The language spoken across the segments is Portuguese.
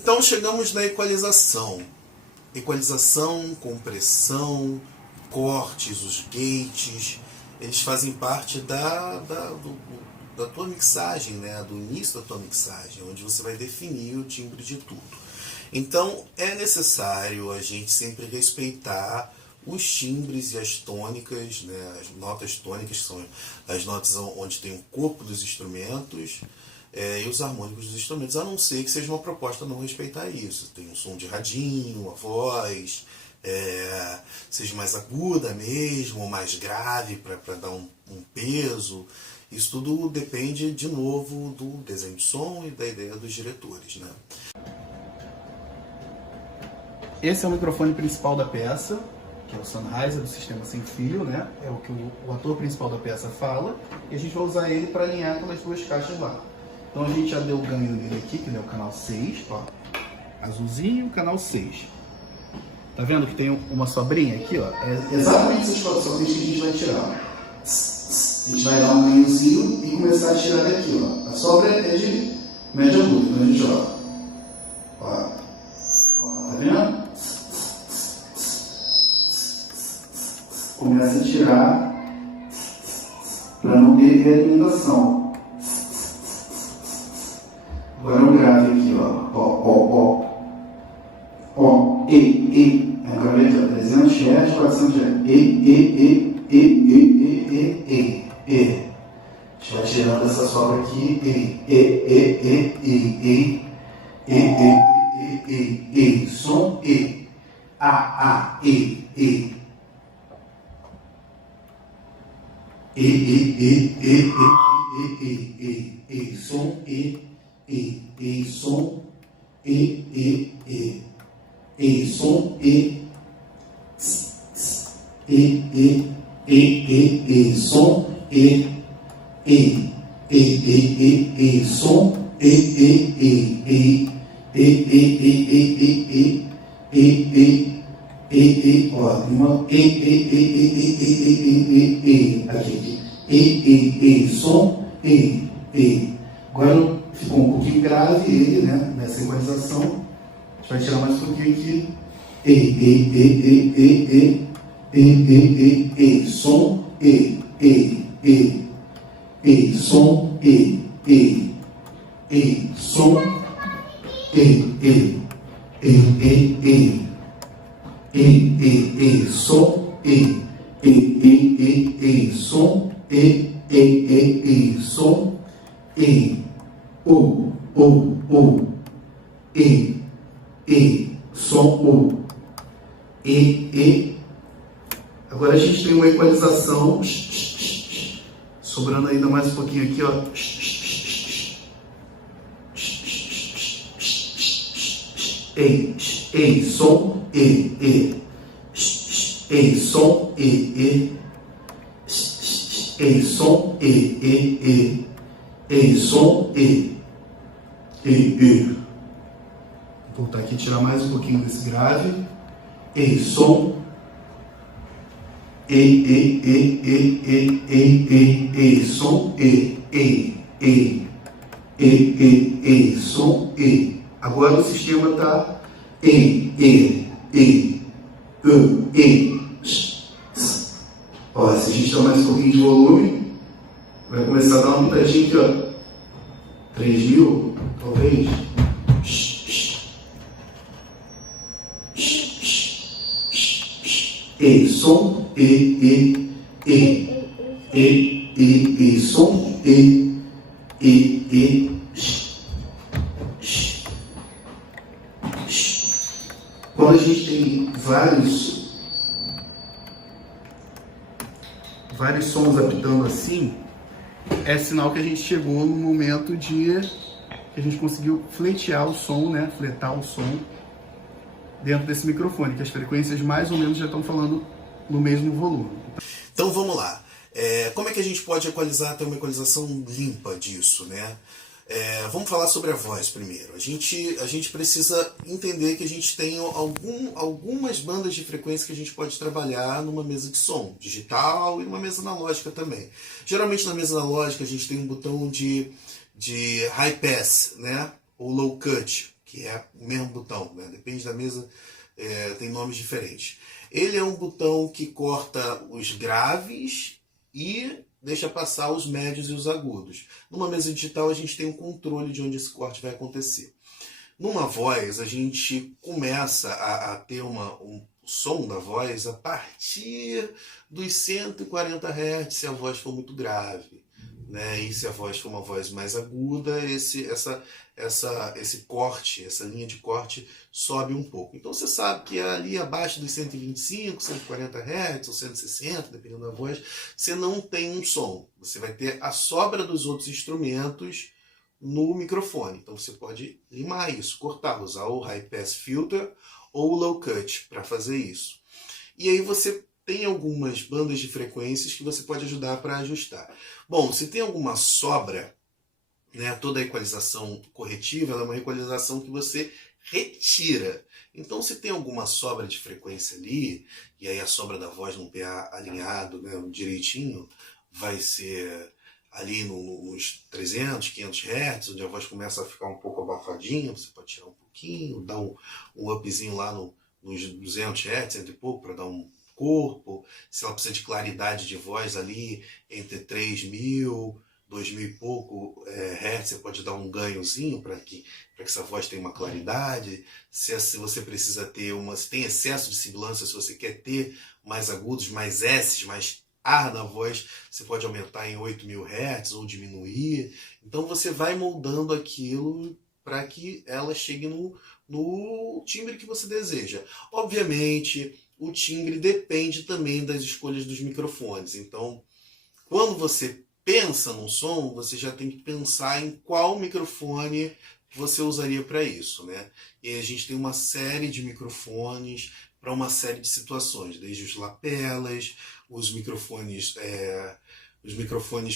Então chegamos na equalização. Equalização, compressão, cortes, os gates, eles fazem parte da tua mixagem, né? Do início da tua mixagem, onde você vai definir o timbre de tudo. Então é necessário a gente sempre respeitar os timbres e as tônicas, né? As notas tônicas, que são as notas onde tem o corpo dos instrumentos, e os harmônicos dos instrumentos, a não ser que seja uma proposta não respeitar isso. Tem um som de radinho, uma voz, seja mais aguda mesmo, ou mais grave para dar um peso. Isso tudo depende, de novo, do desenho de som e da ideia dos diretores, né? Esse é o microfone principal da peça, que é o Sennheiser do sistema sem fio, né? É o que o ator principal da peça fala, e a gente vai usar ele para alinhar aquelas duas caixas lá. Então a gente já deu o ganho nele aqui, que é o canal 6, ó. Azulzinho, canal 6. Tá vendo que tem uma sobrinha aqui, ó? É exatamente essas quatro sobrinhas que a gente vai tirar. A gente vai dar um ganhozinho e começar a tirar daqui, ó. A sobra é de média aguda, então a gente ó. Tá vendo? Começa a tirar para não ter realimentação. Agora um grave aqui, ó. E. É um grave aqui, ó. 300 Hz, 400 Hz. E. A gente vai tirando essa sobra aqui. E. Som E. A. E. Som E. Som som som som ó, uma aqui, som agora ficou um pouquinho grave ele, né, nessa equalização. A gente vai tirar mais um pouquinho aqui. Som som som som som som som agora a gente tem uma equalização sobrando ainda mais um pouquinho aqui, ó. Som som som som vou voltar aqui e tirar mais um pouquinho desse grave. Som som som agora o sistema está ó, se a gente dar mais um pouquinho de volume, vai começar a dar uma pitadinha aqui, ó. 3.000, talvez. Som som quando a gente tem vários sons apitando assim, é sinal que a gente chegou no momento que a gente conseguiu fletear o som, né? Fletar o som dentro desse microfone, que as frequências mais ou menos já estão falando no mesmo volume. Então vamos lá. Como é que a gente pode equalizar, ter uma equalização limpa disso, né? Vamos falar sobre a voz primeiro. A gente precisa entender que a gente tem algumas bandas de frequência que a gente pode trabalhar numa mesa de som digital e numa mesa analógica também. Geralmente na mesa analógica a gente tem um botão de high pass, né? Ou low cut, que é o mesmo botão, né? Depende da mesa, tem nomes diferentes. Ele é um botão que corta os graves e deixa passar os médios e os agudos. Numa mesa digital a gente tem um controle de onde esse corte vai acontecer. Numa voz a gente começa a ter o som da voz a partir dos 140 Hz se a voz for muito grave. Né? E se a voz for uma voz mais aguda, esse corte, essa linha de corte sobe um pouco. Então você sabe que ali abaixo dos 125, 140 Hz ou 160, dependendo da voz, você não tem um som. Você vai ter a sobra dos outros instrumentos no microfone. Então você pode limar isso, cortar, usar o High Pass Filter ou o Low Cut para fazer isso. E aí você tem algumas bandas de frequências que você pode ajudar para ajustar. Bom, se tem alguma sobra, né, toda a equalização corretiva ela é uma equalização que você retira. Então, se tem alguma sobra de frequência ali, e aí a sobra da voz num PA alinhado, né, direitinho, vai ser ali nos 300, 500 Hz, onde a voz começa a ficar um pouco abafadinha, você pode tirar um pouquinho, dar um upzinho lá nos 200 Hz, cento e pouco, para dar um corpo. Se ela precisa de claridade de voz ali, entre 3.000, 2.000 e pouco Hz, você pode dar um ganhozinho para que essa voz tenha uma claridade. Se você precisa ter se tem excesso de sibilância, se você quer ter mais agudos, mais S's, mais ar na voz, você pode aumentar em 8.000 Hz ou diminuir. Então você vai moldando aquilo para que ela chegue no timbre que você deseja. Obviamente, o timbre depende também das escolhas dos microfones. Então, quando você pensa num som, você já tem que pensar em qual microfone você usaria para isso, né? E aí a gente tem uma série de microfones para uma série de situações, desde os lapelas, os microfones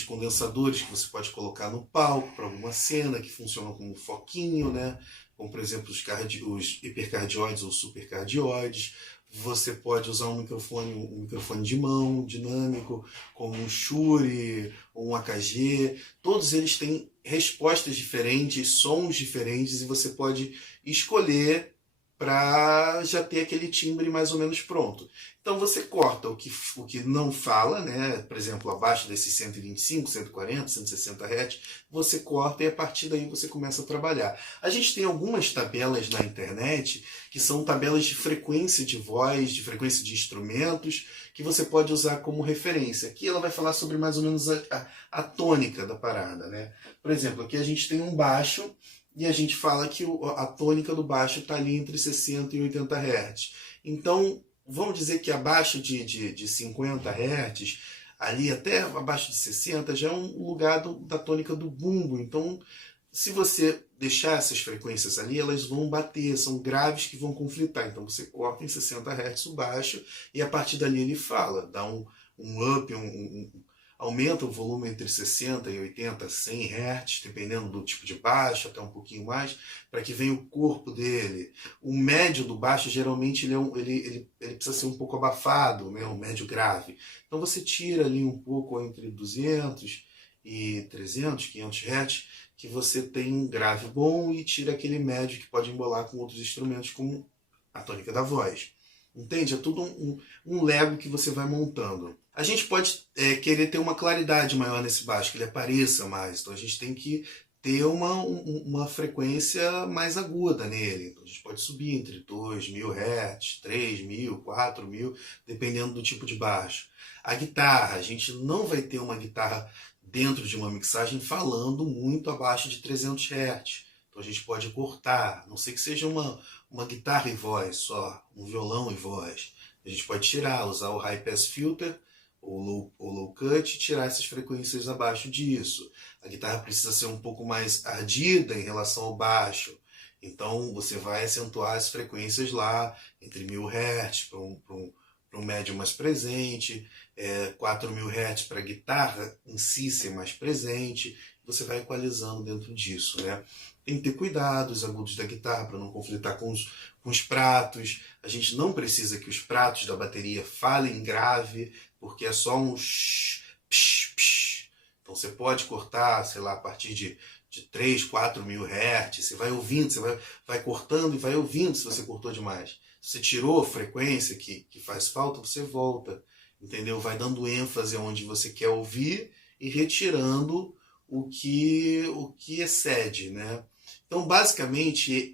condensadores que você pode colocar no palco para alguma cena, que funcionam como foquinho, né? Como, por exemplo, os hipercardioides ou supercardioides. Você pode usar um microfone de mão, dinâmico, como um Shure ou um AKG. Todos eles têm respostas diferentes, sons diferentes, e você pode escolher para já ter aquele timbre mais ou menos pronto. Então você corta o que não fala, né? Por exemplo, abaixo desses 125, 140, 160 Hz, você corta e a partir daí você começa a trabalhar. A gente tem algumas tabelas na internet que são tabelas de frequência de voz, de frequência de instrumentos, que você pode usar como referência. Aqui ela vai falar sobre mais ou menos a tônica da parada, né? Por exemplo, aqui a gente tem um baixo, e a gente fala que a tônica do baixo está ali entre 60 e 80 Hz. Então, vamos dizer que abaixo de 50 Hz, ali até abaixo de 60, já é um lugar da tônica do bumbo. Então, se você deixar essas frequências ali, elas vão bater, são graves que vão conflitar. Então, você corta em 60 Hz o baixo e a partir dali ele fala, dá um up, aumenta o volume entre 60 e 80, 100 Hz, dependendo do tipo de baixo, até um pouquinho mais, para que venha o corpo dele. O médio do baixo, geralmente, ele precisa ser um pouco abafado, né? O médio grave. Então você tira ali um pouco entre 200 e 300, 500 Hz, que você tem um grave bom, e tira aquele médio que pode embolar com outros instrumentos, como a tônica da voz. Entende? É tudo um Lego que você vai montando. A gente pode querer ter uma claridade maior nesse baixo, que ele apareça mais. Então a gente tem que ter uma frequência mais aguda nele. Então a gente pode subir entre 2.000 Hz, 3.000, 4.000, dependendo do tipo de baixo. A guitarra, a gente não vai ter uma guitarra dentro de uma mixagem falando muito abaixo de 300 Hz. Então a gente pode cortar, a não sei que seja uma guitarra e voz só, um violão e voz. A gente pode tirar, usar o High Pass Filter ou Low Cut e tirar essas frequências abaixo disso. A guitarra precisa ser um pouco mais ardida em relação ao baixo. Então você vai acentuar as frequências lá entre 1.000 Hz para um médio mais presente, 4.000 Hz para a guitarra em si ser mais presente. Você vai equalizando dentro disso, né? Tem que ter cuidado, os agudos da guitarra, para não conflitar com os pratos. A gente não precisa que os pratos da bateria falem grave, porque é só um shh, psh, psh. Então você pode cortar, sei lá, a partir de de 3, 4 mil Hz, você vai ouvindo, você vai cortando e vai ouvindo se você cortou demais. Se você tirou a frequência que faz falta, você volta, entendeu? Vai dando ênfase onde você quer ouvir e retirando o que excede, né? Então, basicamente,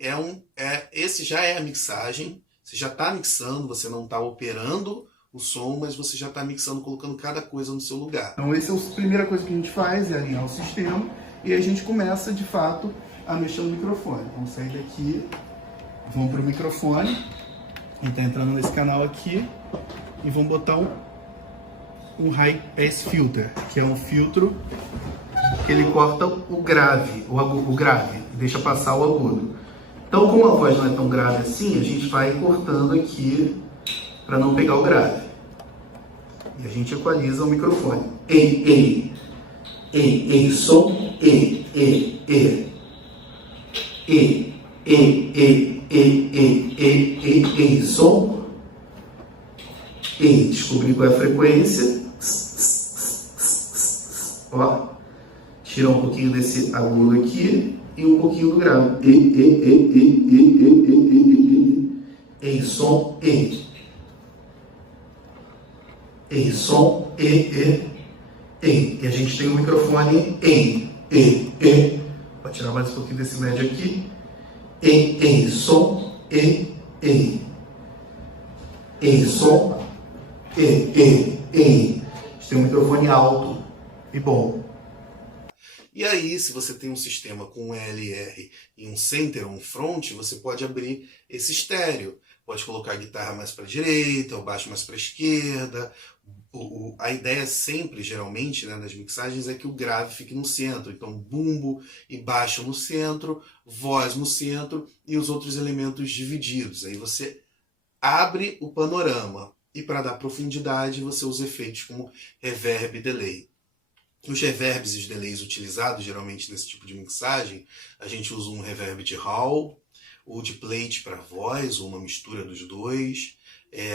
esse já é a mixagem. Você já está mixando, você não está operando o som, mas você já está mixando, colocando cada coisa no seu lugar. Então, essa é a primeira coisa que a gente faz, é alinhar o sistema, e a gente começa, de fato, a mexer no microfone. Vamos sair daqui, vamos para o microfone, a gente está entrando nesse canal aqui, e vamos botar um High Pass Filter, que é um filtro que ele corta o grave, o grave, e deixa passar o agudo. Então, como a voz não é tão grave assim, a gente vai cortando aqui para não pegar o grave. E a gente equaliza o microfone. Ei, som, som, descobrir qual é a frequência. Ó, tirar um pouquinho desse agudo aqui e um pouquinho do grave. Som, som, e a gente tem um microfone Vou tirar mais um pouquinho desse médio aqui. Som, som, a gente tem um microfone alto e bom. E aí, se você tem um sistema com um LR e um center ou um front, você pode abrir esse estéreo. Pode colocar a guitarra mais para a direita, o baixo mais para a esquerda. A ideia sempre, geralmente, né, nas mixagens, é que o grave fique no centro. Então, bumbo e baixo no centro, voz no centro e os outros elementos divididos. Aí você abre o panorama. E para dar profundidade, você usa efeitos como reverb e delay. Os reverbs e os delays utilizados, geralmente, nesse tipo de mixagem, a gente usa um reverb de hall, ou de plate para voz, ou uma mistura dos dois.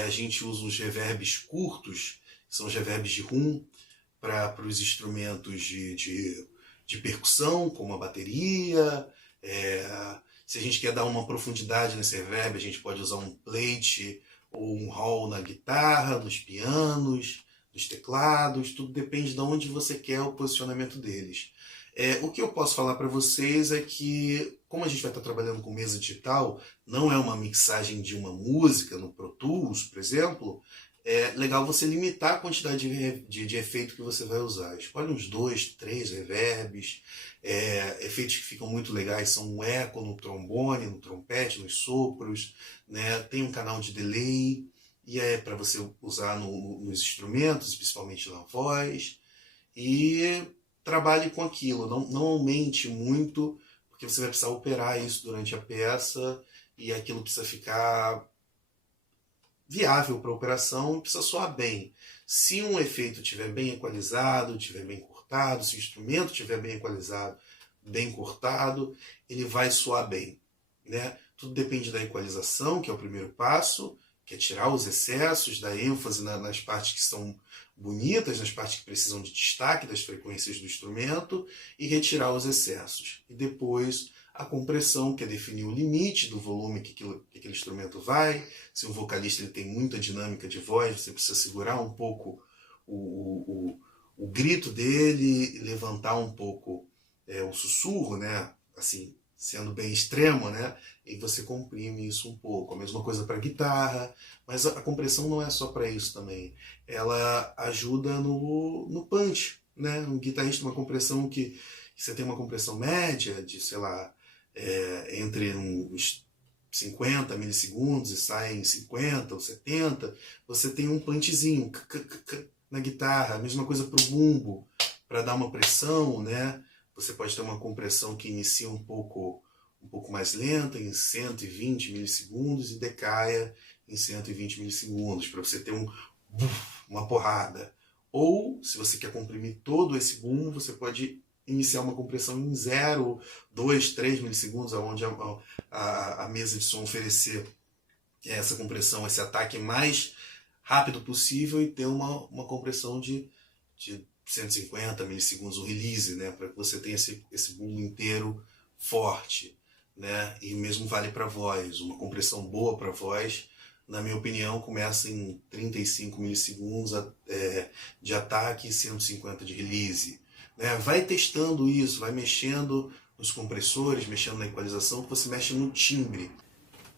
A gente usa os reverbs curtos, que são os reverbs de room, para os instrumentos de percussão, como a bateria. Se a gente quer dar uma profundidade nesse reverb, a gente pode usar um plate ou um hall na guitarra, nos pianos, nos teclados, tudo depende de onde você quer o posicionamento deles. O que eu posso falar para vocês é que, como a gente vai estar trabalhando com mesa digital, não é uma mixagem de uma música no Pro Tools, por exemplo, é legal você limitar a quantidade de efeito que você vai usar. Escolhe uns 2, 3 reverbs, efeitos que ficam muito legais são um eco no trombone, no trompete, nos sopros, né? Tem um canal de delay, e é para você usar nos instrumentos, principalmente na voz, e trabalhe com aquilo, não aumente muito, porque você vai precisar operar isso durante a peça, e aquilo precisa ficar viável para a operação e precisa soar bem. Se um efeito estiver bem equalizado, estiver bem cortado, se o instrumento estiver bem equalizado, bem cortado, ele vai soar bem, né? Tudo depende da equalização, que é o primeiro passo, que é tirar os excessos, dar ênfase nas partes que são bonitas, nas partes que precisam de destaque das frequências do instrumento, e retirar os excessos. E depois a compressão, que é definir o limite do volume que aquele instrumento vai. Se o vocalista ele tem muita dinâmica de voz, você precisa segurar um pouco o grito dele, levantar um pouco o sussurro, né? Assim, sendo bem extremo, né? E você comprime isso um pouco. A mesma coisa para guitarra, mas a compressão não é só para isso também. Ela ajuda no punch, né? Um guitarrista, uma compressão que você tem uma compressão média de, sei lá, entre uns 50 milissegundos e sai em 50 ou 70, você tem um punchzinho na guitarra. A mesma coisa para o bumbo, para dar uma pressão, né? Você pode ter uma compressão que inicia um pouco mais lenta, em 120 milissegundos, e decaia em 120 milissegundos, para você ter uma porrada. Ou, se você quer comprimir todo esse boom, você pode iniciar uma compressão em 0, 2, 3 milissegundos, onde a mesa de som oferecer essa compressão, esse ataque mais rápido possível, e ter uma compressão de 150 milissegundos o release, né, para que você tenha esse boom inteiro forte, né? E o mesmo vale para voz, uma compressão boa para voz, na minha opinião, começa em 35 milissegundos de ataque e 150 de release, né? Vai testando isso, vai mexendo nos compressores, mexendo na equalização, que você mexe no timbre.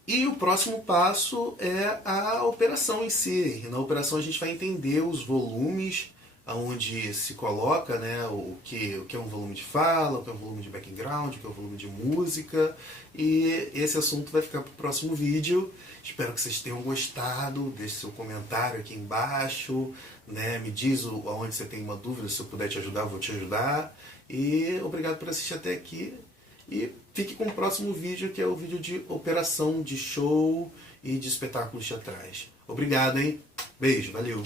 E o próximo passo é a operação em si. E na operação a gente vai entender os volumes, aonde se coloca, né, o que é um volume de fala, o que é um volume de background, o que é um volume de música. E esse assunto vai ficar para o próximo vídeo. Espero que vocês tenham gostado. Deixe seu comentário aqui embaixo, né? Me diz aonde você tem uma dúvida, se eu puder te ajudar, eu vou te ajudar. E obrigado por assistir até aqui. E fique com o próximo vídeo, que é o vídeo de operação de show e de espetáculos teatrais. Obrigado, hein? Beijo, valeu!